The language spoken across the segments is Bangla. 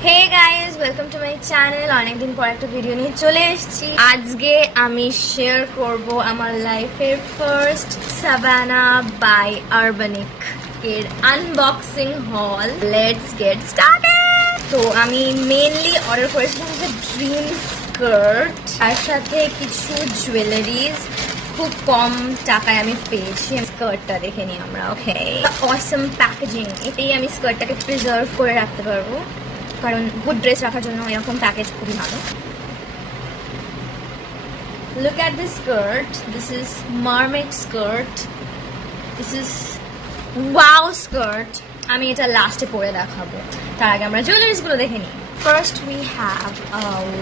Hey guys, welcome to my channel. অনেকদিন পর একটা ভিডিও নিয়ে চলে এসেছি। আজকে আমি শেয়ার করব আমার লাইফের ফার্স্ট সাভানা বাই আরবানিক এর আনবক্সিং হল। Let's get started. তো আমি মেইনলি অর্ডার করেছিলাম যে ড্রিম স্কার্ট, তার সাথে কিছু জুয়েলারিজ খুব কম টাকায় আমি পেয়েছি। স্কার্টটা দেখে নিই আমরা। ওকে, অসম প্যাকেজিং। এটাই আমি স্কার্টটাকে প্রিজার্ভ করে রাখতে পারবো, কারণ গুড ড্রেস রাখার জন্য এরকম প্যাকেজ খুবই ভালো। Look at this skirt. This is mermaid skirt. This is wow skirt. আমি এটা লাস্টে পরে দেখাবো, তার আগে আমরা জুয়েলারিজগুলো দেখে নিই। First we have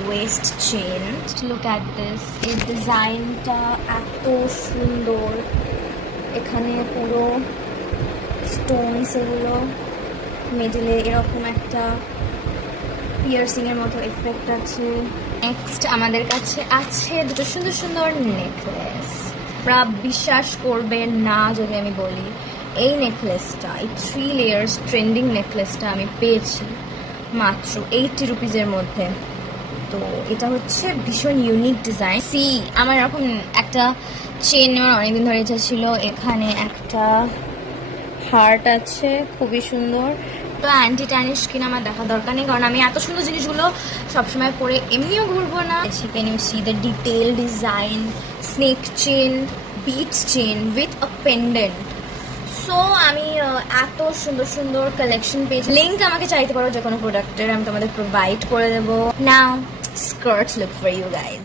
West chain. Look at this. এই ডিজাইনটা এত সুন্দর। এখানে পুরো স্টোনস, এগুলো মিডলে এরকম একটা পিয়ার্সিং এর মতো এফেক্ট আছে। নেক্সট আমাদের কাছে আছে দুটো সুন্দর সুন্দর নেকলেস। আপনারা বিশ্বাস করবেন না যদি আমি বলি, এই নেকলেসটা, এই 3 লেয়ার্স ট্রেন্ডিং নেকলেসটা আমি পেয়েছি মাত্র 80 রুপিজের মধ্যে। তো এটা হচ্ছে ভীষণ ইউনিক ডিজাইন। আমার এরকম একটা চেন অনেকদিন ধরে ইচ্ছা ছিল। এখানে একটা হার্ট আছে, খুবই সুন্দর। তো অ্যান্টি ট্যানিশ কিনা আমার দেখা দরকার নেই, কারণ আমি এত সুন্দর জিনিসগুলো সবসময় পরে এমনিও ঘুরবো না। Can you see the detail design, snake chain, beads chain with a pendant. So আমি এত সুন্দর সুন্দর কালেকশন পেয়েছি। লিঙ্ক আমাকে চাইতে পারো যে কোনো প্রোডাক্টের, আমি তোমাদের প্রোভাইড করে দেবো। Now skirts look for you guys.